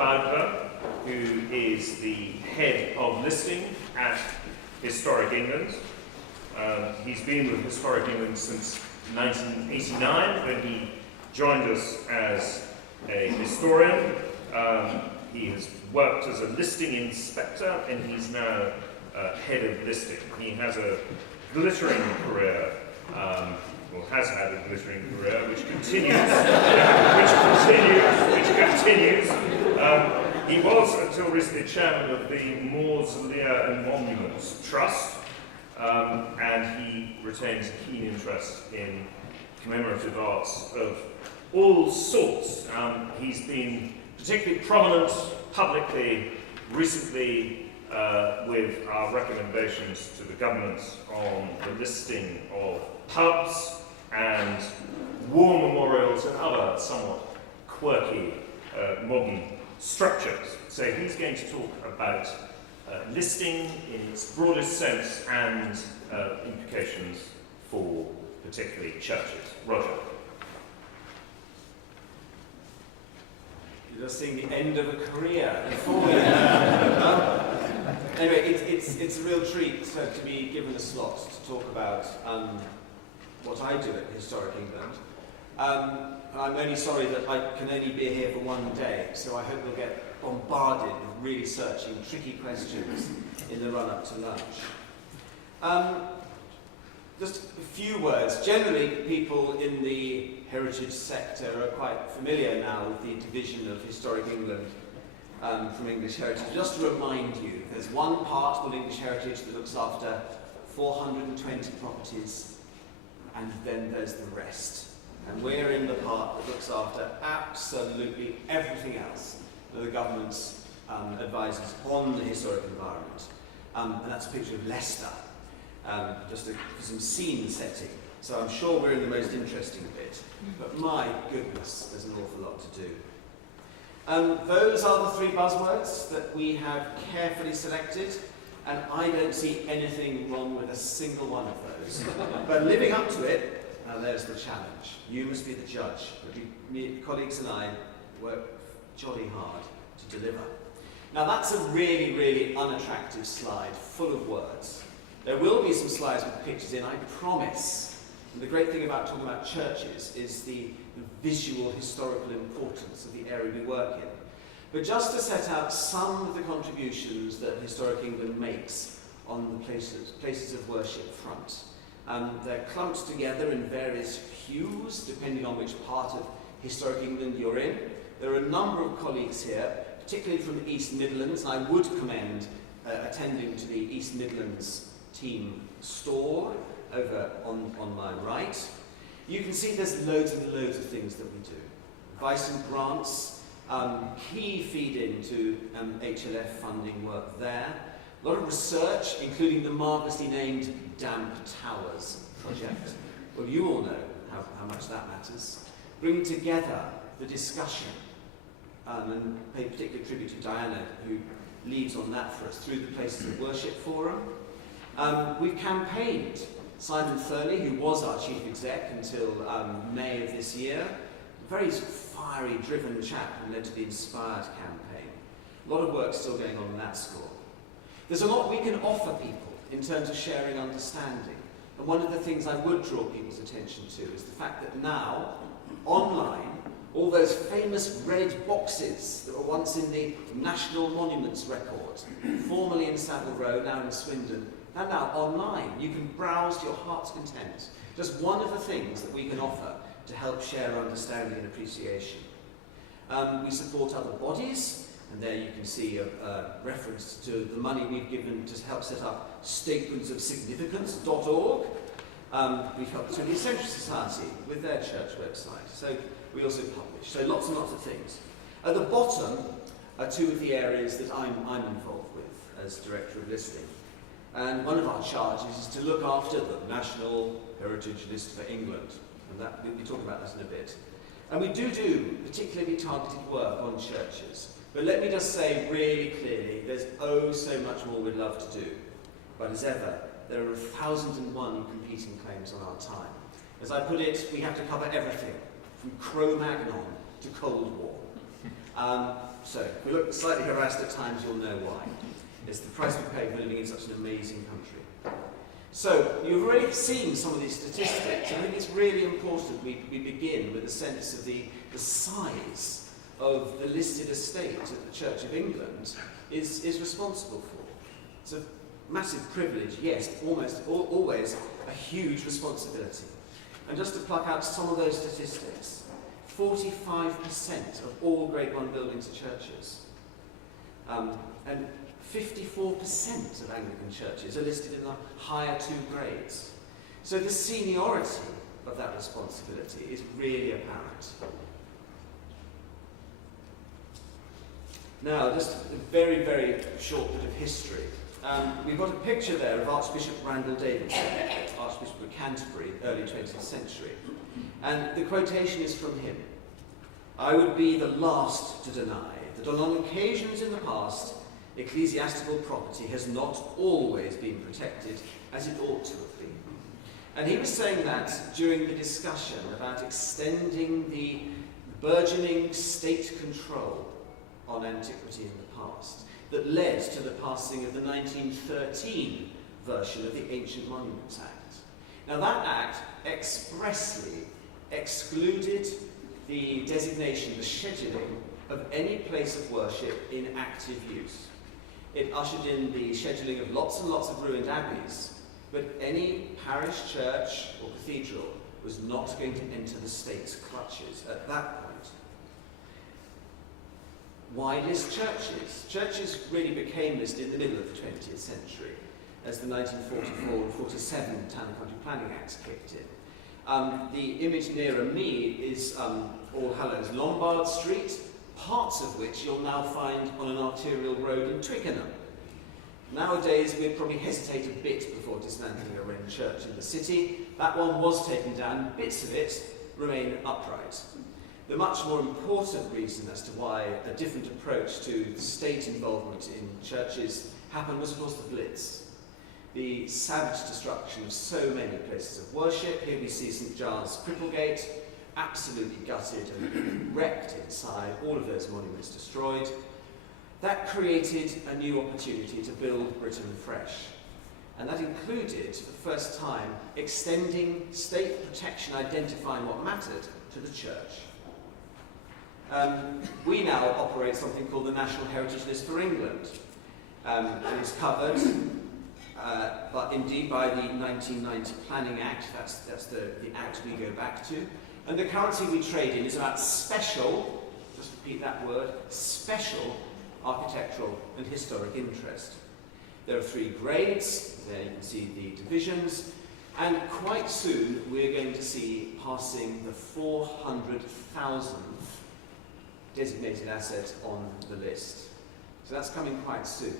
Bowdler, who is the head of listing at Historic England. He's been with Historic England since 1989, when he joined us as a historian. He has worked as a listing inspector, and he's now head of listing. He has a glittering career, or has had a glittering career, which continues. He was, until recently, chairman of the Mausolea and Monuments Trust, and he retains a keen interest in commemorative arts of all sorts. He's been particularly prominent publicly recently with our recommendations to the government on the listing of pubs and war memorials and other somewhat quirky modern structures. So he's going to talk about listing in its broadest sense and implications for particularly churches. Roger. You're just seeing the end of a career before you. Anyway, it's a real treat to be given a slot to talk about what I do at Historic England. I'm only sorry that I can only be here for one day, so I hope we'll get bombarded with really searching, tricky questions in the run-up to lunch. Just a few words. Generally, people in the heritage sector are quite familiar now with the division of Historic England from English Heritage. Just to remind you, there's one part called English Heritage that looks after 420 properties, and then there's the rest. And we're in the part that looks after absolutely everything else that the government's advises on the historic environment. And that's a picture of Leicester, just for some scene setting. So I'm sure we're in the most interesting bit, but my goodness, there's an awful lot to do. Those are the three buzzwords that we have carefully selected, and I don't see anything wrong with a single one of those. But living up to it, there's the challenge. You must be the judge. Me, colleagues and I work jolly hard to deliver. Now that's a really, really unattractive slide, full of words. There will be some slides with pictures in, I promise. And the great thing about talking about churches is the visual historical importance of the area we work in. But just to set out some of the contributions that Historic England makes on the places of worship front. They're clumped together in various hues, depending on which part of Historic England you're in. There are a number of colleagues here, particularly from the East Midlands, and I would commend attending to the East Midlands team stall over on my right. You can see there's loads and loads of things that we do. Advice and grants, key feed into HLF funding work there. A lot of research, including the marvellously named Damp Towers project. Well, you all know how much that matters. Bringing together the discussion, and pay particular tribute to Diana, who leads on that for us through the Places of Worship Forum. We've campaigned. Simon Thurley, who was our chief exec until May of this year, a very fiery, driven chap who led to the Inspired campaign. A lot of work still going on in that score. There's a lot we can offer people in terms of sharing understanding. And one of the things I would draw people's attention to is the fact that now, online, all those famous red boxes that were once in the National Monuments Record, formerly in Savile Row, now in Swindon, they're now online. You can browse to your heart's content. Just one of the things that we can offer to help share understanding and appreciation. We support other bodies. And there you can see a reference to the money we've given to help set up statementsofsignificance.org. We've helped through the Essential Society with their church website. So we also publish. So lots and lots of things. At the bottom are two of the areas that I'm involved with as Director of Listing. And one of our charges is to look after the National Heritage List for England. And that, we'll be talking about that in a bit. And we do particularly targeted work on churches. But let me just say really clearly, there's oh so much more we'd love to do. But as ever, there are 1,001 competing claims on our time. As I put it, we have to cover everything, from Cro-Magnon to Cold War. So, if we look slightly harassed at times, you'll know why. It's the price we pay for living in such an amazing country. So, you've already seen some of these statistics. I think it's really important we begin with a sense of the size of the listed estate that the Church of England is responsible for. It's a massive privilege, yes, always a huge responsibility. And just to pluck out some of those statistics, 45% of all Grade 1 buildings are churches. And 54% of Anglican churches are listed in the higher 2 grades. So the seniority of that responsibility is really apparent. Now, just a very, very short bit of history. We've got a picture there of Archbishop Randall Davidson, Archbishop of Canterbury, early 20th century. And the quotation is from him. "I would be the last to deny that on occasions in the past, ecclesiastical property has not always been protected as it ought to have been." And he was saying that during the discussion about extending the burgeoning state control on antiquity in the past that led to the passing of the 1913 version of the Ancient Monuments Act. Now that act expressly excluded the designation, the scheduling of any place of worship in active use. It ushered in the scheduling of lots and lots of ruined abbeys, but any parish, church or cathedral was not going to enter the state's clutches at that point. Why list churches? Churches really became listed in the middle of the 20th century as the 1944 and 47 Town and Country Planning Acts kicked in. The image nearer me is All Hallows Lombard Street, parts of which you'll now find on an arterial road in Twickenham. Nowadays, we'd probably hesitate a bit before dismantling a Wren church in the city. That one was taken down, bits of it remain upright. The much more important reason as to why a different approach to state involvement in churches happened was, of course, the Blitz. The savage destruction of so many places of worship. Here we see St Giles Cripplegate, absolutely gutted and wrecked inside, all of those monuments destroyed. That created a new opportunity to build Britain afresh. And that included, for the first time, extending state protection identifying what mattered to the church. We now operate something called the National Heritage List for England. And it's covered, but indeed by the 1990 Planning Act. That's the act we go back to. And the currency we trade in is about special, just repeat that word, special architectural and historic interest. There are 3 grades, there you can see the divisions, and quite soon we're going to see passing the 400,000th designated asset on the list. So that's coming quite soon.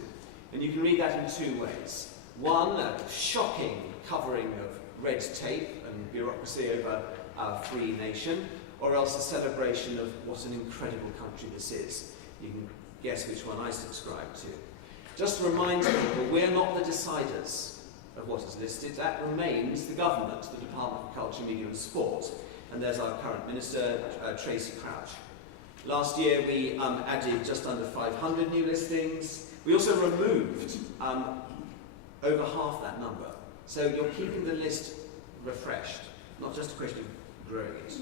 And you can read that in 2 ways. One, a shocking covering of red tape and bureaucracy over our free nation, or else a celebration of what an incredible country this is. You can guess which one I subscribe to. Just to remind people, we're not the deciders of what is listed. That remains the government, the Department of Culture, Media and Sport. And there's our current Minister, Tracy Crouch. Last year we added just under 500 new listings. We also removed over half that number. So you're keeping the list refreshed, not just a question of growing it.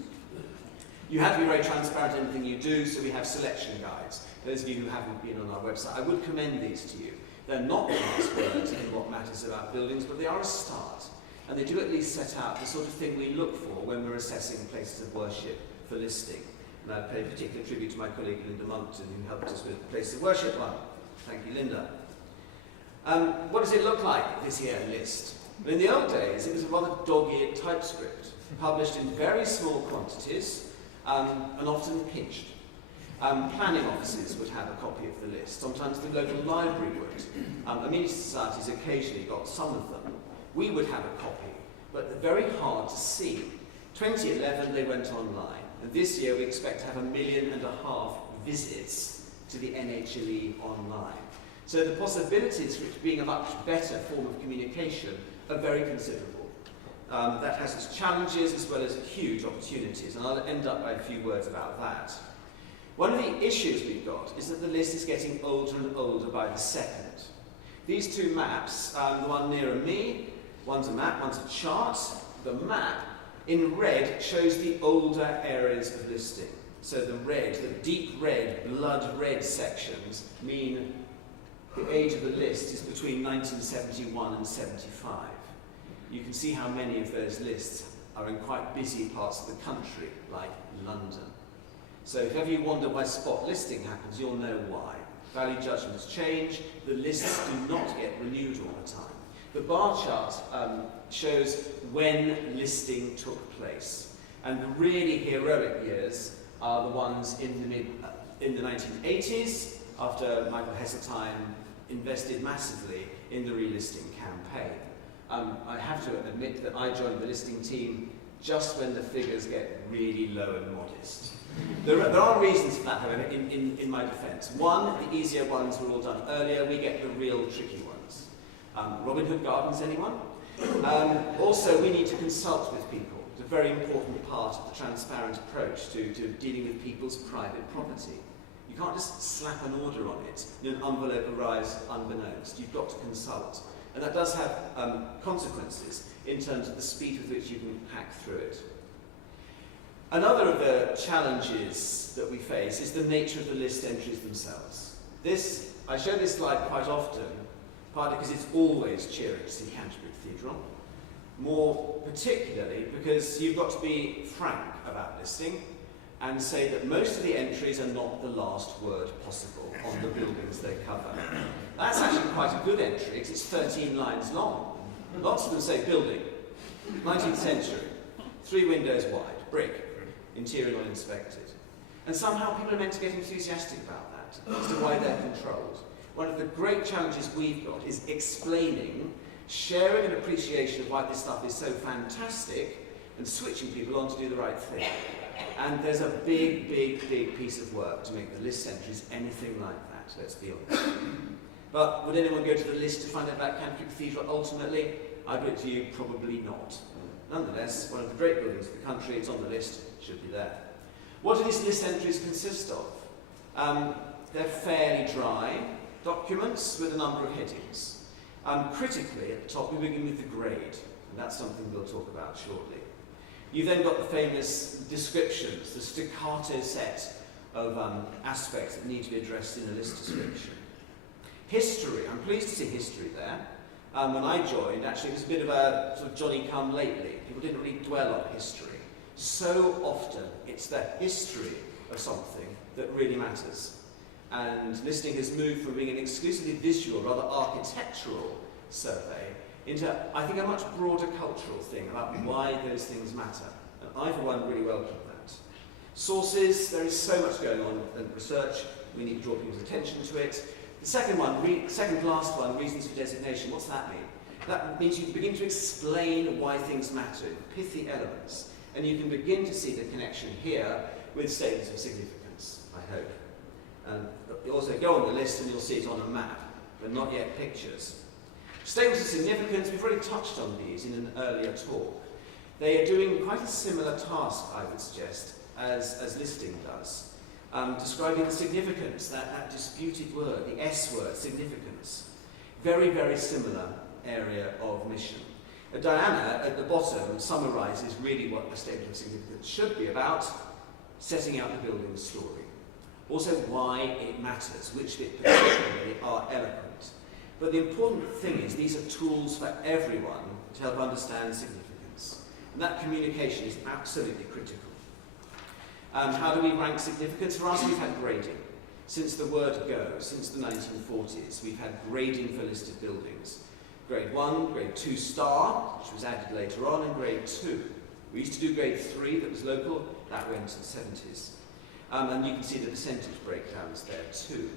You have to be very transparent in anything you do, so we have selection guides. Those of you who haven't been on our website, I would commend these to you. They're not the last words in what matters about buildings, but they are a start. And they do at least set out the sort of thing we look for when we're assessing places of worship for listing. And I pay particular tribute to my colleague Linda Monkton, who helped us with the Places of Worship one. Thank you, Linda. What does it look like, this year list? Well, in the old days, it was a rather dog-eared typescript, published in very small quantities and often pinched. Planning offices would have a copy of the list. Sometimes the local library would. Amenity societies occasionally got some of them. We would have a copy, but they're very hard to see. 2011, they went online. And this year we expect to have 1.5 million visits to the NHLE online. So the possibilities for it being a much better form of communication are very considerable. That has its challenges as well as huge opportunities, and I'll end up by a few words about that. One of the issues we've got is that the list is getting older and older by the second. These two maps, the one nearer me, one's a map, one's a chart. The map in red shows the older areas of listing. So the red, the deep red, blood red sections mean the age of the list is between 1971 and 75. You can see how many of those lists are in quite busy parts of the country, like London. So if ever you wonder why spot listing happens, you'll know why. Value judgments change, the lists do not get renewed all the time. The bar chart shows when listing took place. And the really heroic years are the ones in the 1980s, after Michael Heseltine invested massively in the relisting campaign. I have to admit that I joined the listing team just when the figures get really low and modest. There are reasons for that, however, in my defence. One, the easier ones were all done earlier. We get the real tricky ones. Robin Hood Gardens, anyone? Also, we need to consult with people. It's a very important part of the transparent approach to dealing with people's private property. You can't just slap an order on it and an envelope arrives unbeknownst. You've got to consult. And that does have consequences in terms of the speed with which you can hack through it. Another of the challenges that we face is the nature of the list entries themselves. I show this slide quite often, partly because it's always cheering to see Canterbury Cathedral, more particularly because you've got to be frank about listing and say that most of the entries are not the last word possible on the buildings they cover. That's actually quite a good entry because it's 13 lines long. Lots of them say building, 19th century, 3 windows wide, brick, interior not inspected. And somehow people are meant to get enthusiastic about that, as to why they're controlled. One of the great challenges we've got is explaining, sharing an appreciation of why this stuff is so fantastic, and switching people on to do the right thing. And there's a big, big, big piece of work to make the list entries anything like that, let's be honest. But would anyone go to the list to find out about Canterbury Cathedral ultimately? I bet to you, probably not. Nonetheless, one of the great buildings of the country, it's on the list, should be there. What do these list entries consist of? They're fairly dry documents with a number of headings. Critically, at the top, we begin with the grade, and that's something we'll talk about shortly. You've then got the famous descriptions, the staccato set of aspects that need to be addressed in a list description. History, I'm pleased to see history there. When I joined, actually, it was a bit of a sort of Johnny-come-lately. People didn't really dwell on history. So often, it's the history of something that really matters. And listing has moved from being an exclusively visual, rather architectural survey into, I think, a much broader cultural thing about why those things matter. And I, for one, really welcome that. Sources, there is so much going on in research. We need to draw people's attention to it. The second one, second last one, reasons for designation. What's that mean? That means you can begin to explain why things matter, pithy elements. And you can begin to see the connection here with statements of significance, I hope. You also go on the list and you'll see it on a map, but not yet pictures. Statements of significance, we've already touched on these in an earlier talk. They are doing quite a similar task, I would suggest, as listing does. Describing the significance, that disputed word, the S word, significance. Very, very similar area of mission. Diana, at the bottom, summarises really what the statement of significance should be about, setting out the building's story. Also why it matters, which bit particularly are eloquent. But the important thing is these are tools for everyone to help understand significance. And that communication is absolutely critical. How do we rank significance? For us, we've had grading. Since the word go, since the 1940s, we've had grading for listed buildings. Grade 1, Grade 2 star, which was added later on, and Grade 2. We used to do Grade 3 that was local, that went to the 70s. And you can see the percentage breakdowns there too.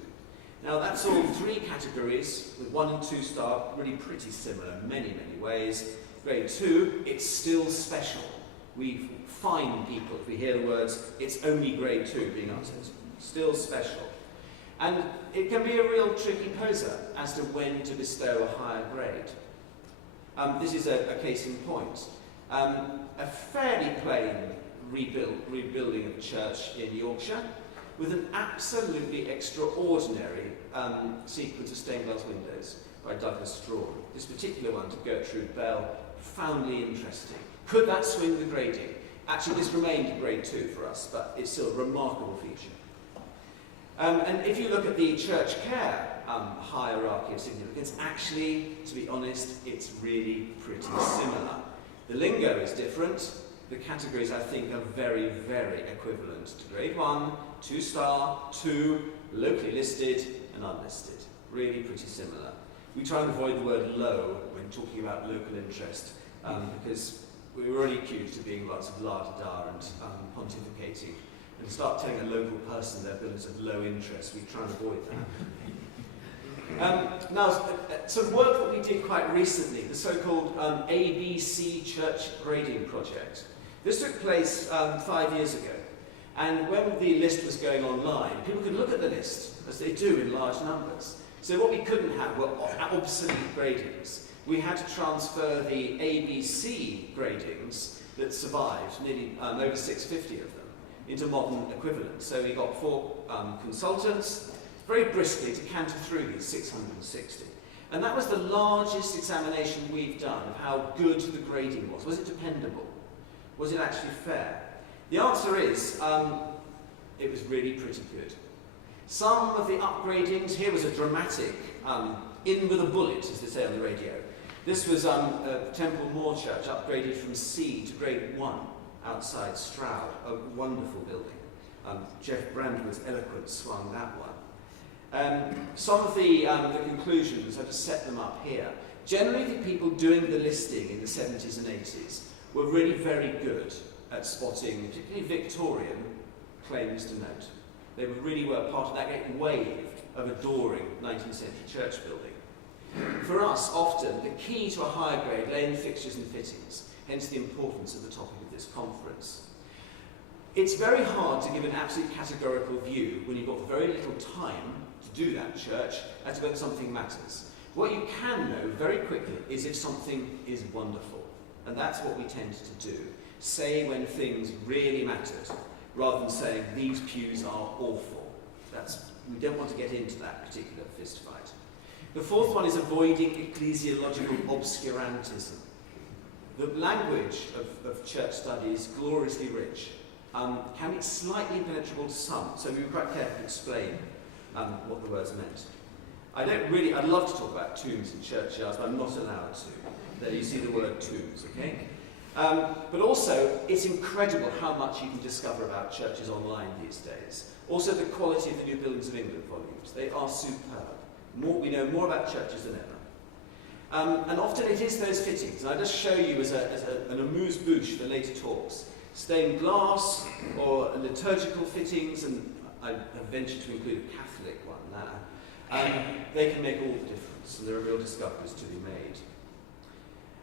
Now that's all 3 categories, with 1 and 2 star really pretty similar in many, many ways. Grade 2, it's still special. We fine people if we hear the words, it's only Grade 2 being uttered. Still special. And it can be a real tricky poser as to when to bestow a higher grade. This is a case in point. A fairly plain rebuilding of a church in Yorkshire. with an absolutely extraordinary sequence of stained glass windows by Douglas Strawn. This particular one to Gertrude Bell, profoundly interesting. Could that swing the grading? Actually, this remained grade 2 for us, but it's still a remarkable feature. And if you look at the church care hierarchy of significance, actually, to be honest, it's really pretty similar. The lingo is different. The categories, I think, are very, very equivalent to grade 1, 2-star, 2, locally listed, and unlisted. Really pretty similar. We try and avoid the word low when talking about local interest, because we're already accused of being lots of la-da-da and pontificating. And to start telling a local person their bill is of low interest, we try and avoid that. Now, some work that we did quite recently, the so-called ABC Church Grading Project. This took place 5 years ago. And when the list was going online, people could look at the list, as they do in large numbers. So what we couldn't have were obsolete gradings. We had to transfer the ABC gradings that survived, nearly over 650 of them, into modern equivalents. So we got 4 consultants, very briskly to canter through these 660. And that was the largest examination we've done of how good the grading was. Was it dependable? Was it actually fair? The answer is, it was really pretty good. Some of the upgradings, here was a dramatic, in with a bullet, as they say on the radio. This was Temple Moor Church, upgraded from C to grade 1 outside Stroud, a wonderful building. Jeff Brandwood's eloquence swung that one. Some of the conclusions, I've just set them up here. Generally, the people doing the listing in the 70s and 80s were really very good at spotting, particularly Victorian, claims to note. They really were part of that great wave of adoring 19th century church building. For us, often, the key to a higher grade lay in fixtures and fittings, hence the importance of the topic of this conference. It's very hard to give an absolute categorical view when you've got very little time to do that church as to whether something matters. What you can know very quickly is if something is wonderful, and that's what we tend to do. Say when things really mattered, rather than saying these pews are awful. We don't want to get into that particular fist fight. The fourth one is avoiding ecclesiological obscurantism. The language of church study is gloriously rich, can be slightly impenetrable to some, so we were quite careful to explain what the words meant. I'd love to talk about tombs in churchyards, but I'm not allowed to. There you see the word tombs, okay? But also, it's incredible how much you can discover about churches online these days. Also, the quality of the New Buildings of England volumes. They are superb. We know more about churches than ever. And often it is those fittings. And I just show you as an amuse-bouche for later talks. Stained glass or liturgical fittings, and I have ventured to include a Catholic one now. They can make all the difference, and there are real discoveries to be made.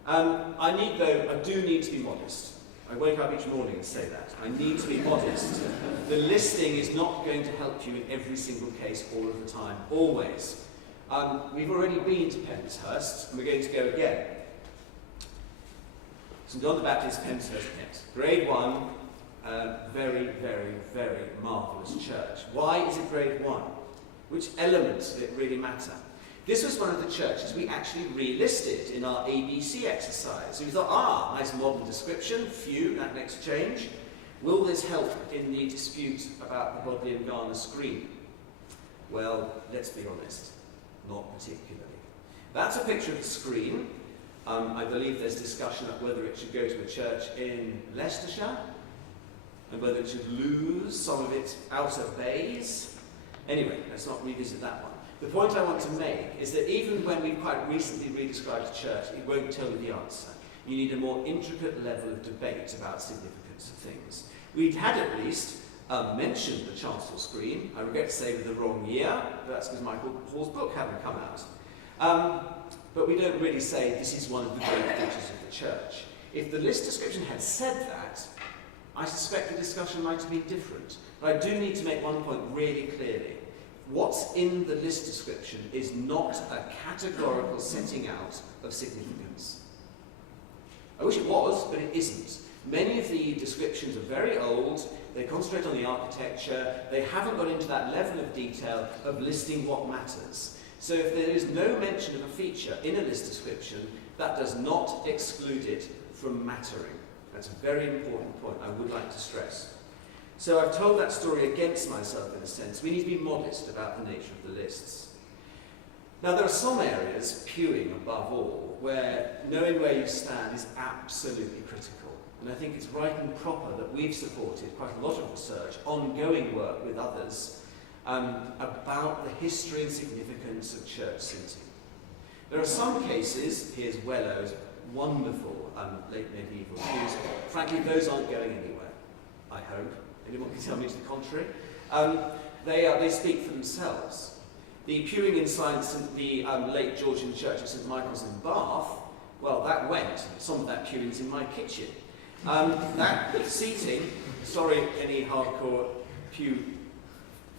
I do need to be modest. I wake up each morning and say that. I need to be modest. The listing is not going to help you in every single case all of the time, always. We've already been to Penshurst, and we're going to go again. St John the Baptist, Penshurst, Kent. Grade 1, very, very, very marvellous church. Why is it grade 1? Which elements of it really matter? This was one of the churches we actually relisted in our ABC exercise. So we thought, nice modern description, that next change. Will this help in the dispute about the Bodleian Garner screen? Well, let's be honest, not particularly. That's a picture of the screen. I believe there's discussion about whether it should go to a church in Leicestershire, and whether it should lose some of its outer bays. Anyway, let's not revisit that one. The point I want to make is that even when we quite recently redescribed a church, it won't tell you the answer. You need a more intricate level of debate about significance of things. We had at least mentioned the chancel screen. I regret to say with the wrong year, but that's because Michael Hall's book hadn't come out. But we don't really say this is one of the great features of the church. If the list description had said that, I suspect the discussion might have been different. But I do need to make one point really clearly. What's in the list description is not a categorical setting out of significance. I wish it was, but it isn't. Many of the descriptions are very old, they concentrate on the architecture, they haven't got into that level of detail of listing what matters. So if there is no mention of a feature in a list description, that does not exclude it from mattering. That's a very important point I would like to stress. So I've told that story against myself in a sense. We need to be modest about the nature of the lists. Now there are some areas, queuing above all, where knowing where you stand is absolutely critical. And I think it's right and proper that we've supported quite a lot of research, ongoing work with others, about the history and significance of church seating. There are some cases, here's Wello's wonderful late medieval pews. Frankly, those aren't going anywhere, I hope. Anyone can tell me to the contrary. They speak for themselves. The pewing inside the late Georgian church of St Michael's in Bath, well, that went. Some of that pewing's in my kitchen. That seating, sorry, any hardcore pew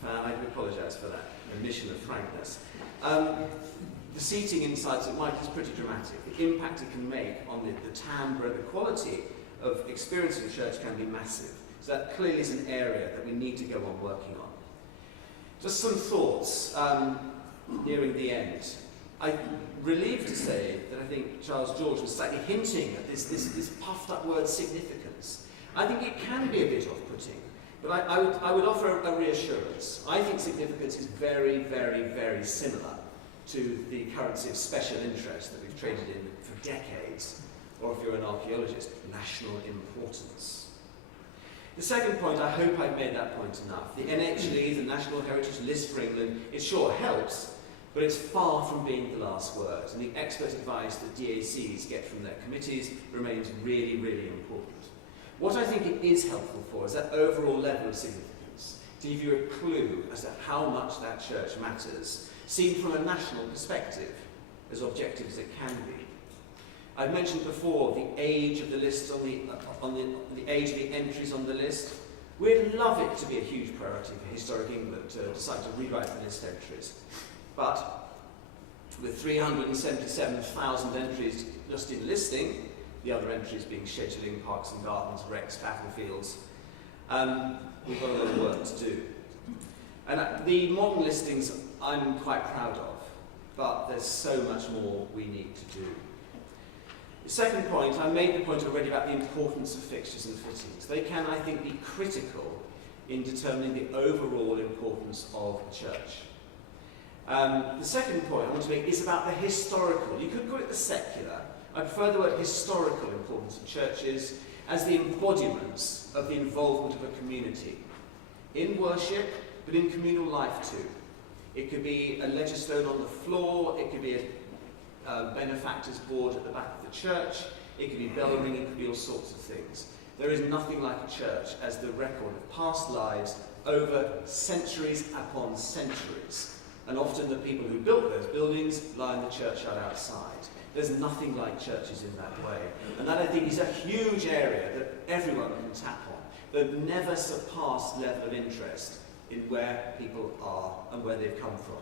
fan, I do apologise for that omission of frankness. The seating inside St Michael's is pretty dramatic. The impact it can make on the timbre, the quality of experiencing church can be massive. So that clearly is an area that we need to go on working on. Just some thoughts nearing the end. I'm relieved to say that I think Charles George was slightly hinting at this puffed up word significance. I think it can be a bit off-putting, but I would offer a reassurance. I think significance is very, very, very similar to the currency of special interest that we've traded in for decades, or if you're an archaeologist, national importance. The second point, I hope I've made that point enough. The NHLE, the National Heritage List for England, it sure helps, but it's far from being the last word. And the expert advice that DACs get from their committees remains really, really important. What I think it is helpful for is that overall level of significance, to give you a clue as to how much that church matters, seen from a national perspective, as objective as it can be. I've mentioned before the age of the lists the age of the entries on the list. We'd love it to be a huge priority for Historic England to decide to rewrite the list entries. But with 377,000 entries just in listing, the other entries being scheduling, parks and gardens, recs, battlefields, we've got a lot of work to do. And the modern listings I'm quite proud of, but there's so much more we need to do. The second point, I made the point already about the importance of fixtures and fittings. They can, I think, be critical in determining the overall importance of a church. The second point I want to make is about the historical. You could call it the secular. I prefer the word historical importance of churches as the embodiments of the involvement of a community. In worship, but in communal life too. It could be a ledger stone on the floor, it could be a benefactor's board at the back of the church, it could be bell ringing, it could be all sorts of things. There is nothing like a church as the record of past lives over centuries upon centuries. And often the people who built those buildings lie in the churchyard outside. There's nothing like churches in that way. And that, I think, is a huge area that everyone can tap on. The never surpassed level of interest in where people are and where they've come from.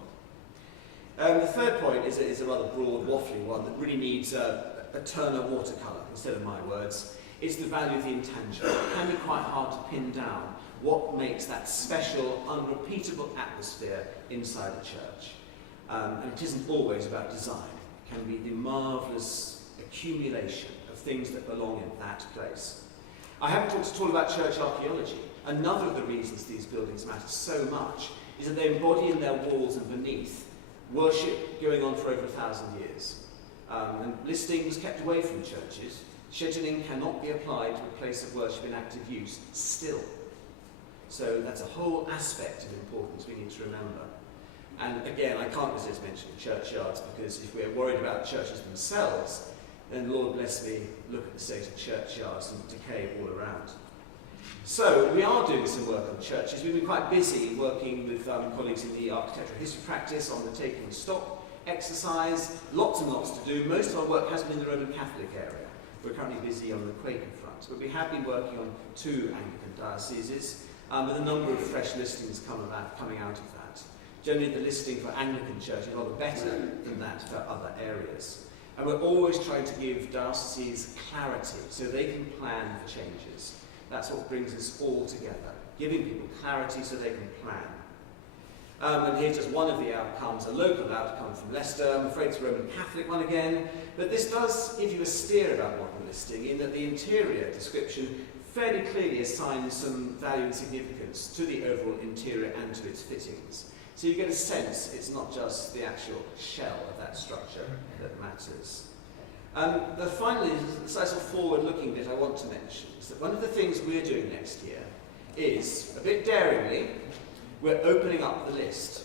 The third point is a rather broad, waffly one that really needs a Turner watercolour instead of my words. It's the value of the intangible. It can be quite hard to pin down what makes that special, unrepeatable atmosphere inside a church. And it isn't always about design. It can be the marvellous accumulation of things that belong in that place. I haven't talked at all about church archaeology. Another of the reasons these buildings matter so much is that they embody in their walls and beneath worship going on for over 1,000 years. And listing was kept away from churches. Scheduling cannot be applied to a place of worship in active use still. So that's a whole aspect of importance we need to remember. And again, I can't resist mentioning churchyards, because if we're worried about churches themselves, then Lord bless me, look at the state of churchyards and decay all around. So we are doing some work on churches. We've been quite busy working with colleagues in the architectural history practice on the taking stock exercise. Lots and lots to do. Most of our work has been in the Roman Catholic area. We're currently busy on the Quaker front. But we have been working on 2 Anglican dioceses with a number of fresh listings coming out of that. Generally, the listing for Anglican Church is rather better than that for other areas. And we're always trying to give dioceses clarity so they can plan for changes. That's what brings us all together, giving people clarity so they can plan. And here's just one of the outcomes, a local outcome from Leicester. I'm afraid it's a Roman Catholic one again, but this does give you a steer about modern listing in that the interior description fairly clearly assigns some value and significance to the overall interior and to its fittings. So you get a sense it's not just the actual shell of that structure that matters. Finally, the sort of forward-looking bit I want to mention is that one of the things we're doing next year is, a bit daringly, we're opening up the list.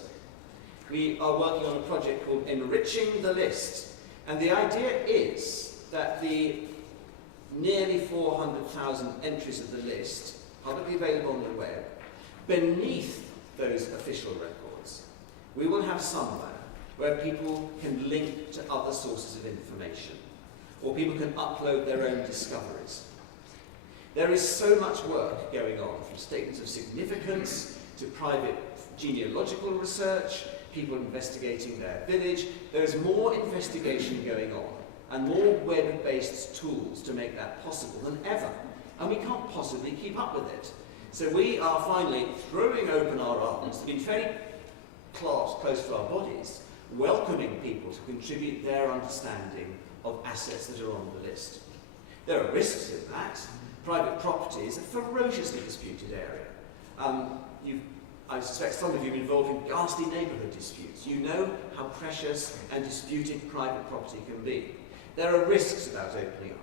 We are working on a project called Enriching the List. And the idea is that the nearly 400,000 entries of the list, publicly available on the web, beneath those official records, we will have somewhere where people can link to other sources of information, or people can upload their own discoveries. There is so much work going on, from statements of significance to private genealogical research, people investigating their village. There's more investigation going on and more web-based tools to make that possible than ever. And we can't possibly keep up with it. So we are finally throwing open our arms, being fairly close to our bodies, welcoming people to contribute their understanding of assets that are on the list. There are risks in that. Private property is a ferociously disputed area. I suspect some of you are involved in ghastly neighbourhood disputes. You know how precious and disputed private property can be. There are risks about opening up,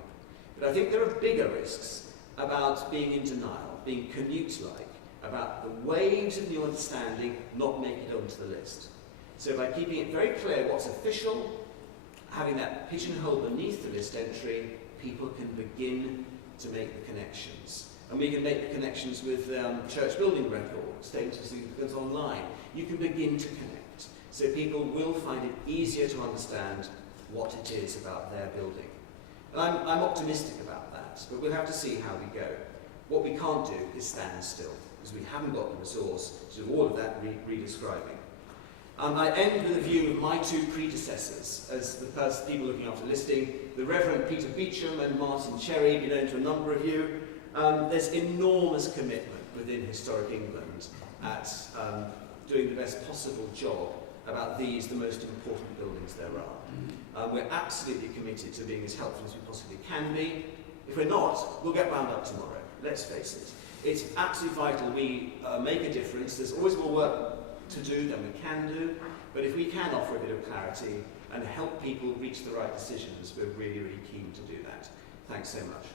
but I think there are bigger risks about being in denial, being Canute-like, about the waves of new understanding not making it onto the list. So by keeping it very clear what's official, having that pigeonhole beneath the list entry, people can begin to make the connections. And we can make the connections with church building record, statements of significance online. You can begin to connect. So people will find it easier to understand what it is about their building. And I'm optimistic about that, but we'll have to see how we go. What we can't do is stand still, because we haven't got the resource to do all of that re-describing. I end with a view of my two predecessors as the people looking after listing, the Reverend Peter Beecham and Martin Cherry, known to a number of you. There's enormous commitment within Historic England at doing the best possible job about these, the most important buildings there are. We're absolutely committed to being as helpful as we possibly can be. If we're not, we'll get wound up tomorrow. Let's face it. It's absolutely vital we make a difference. There's always more work to do than we can do, but if we can offer a bit of clarity and help people reach the right decisions, we're really, really keen to do that. Thanks so much.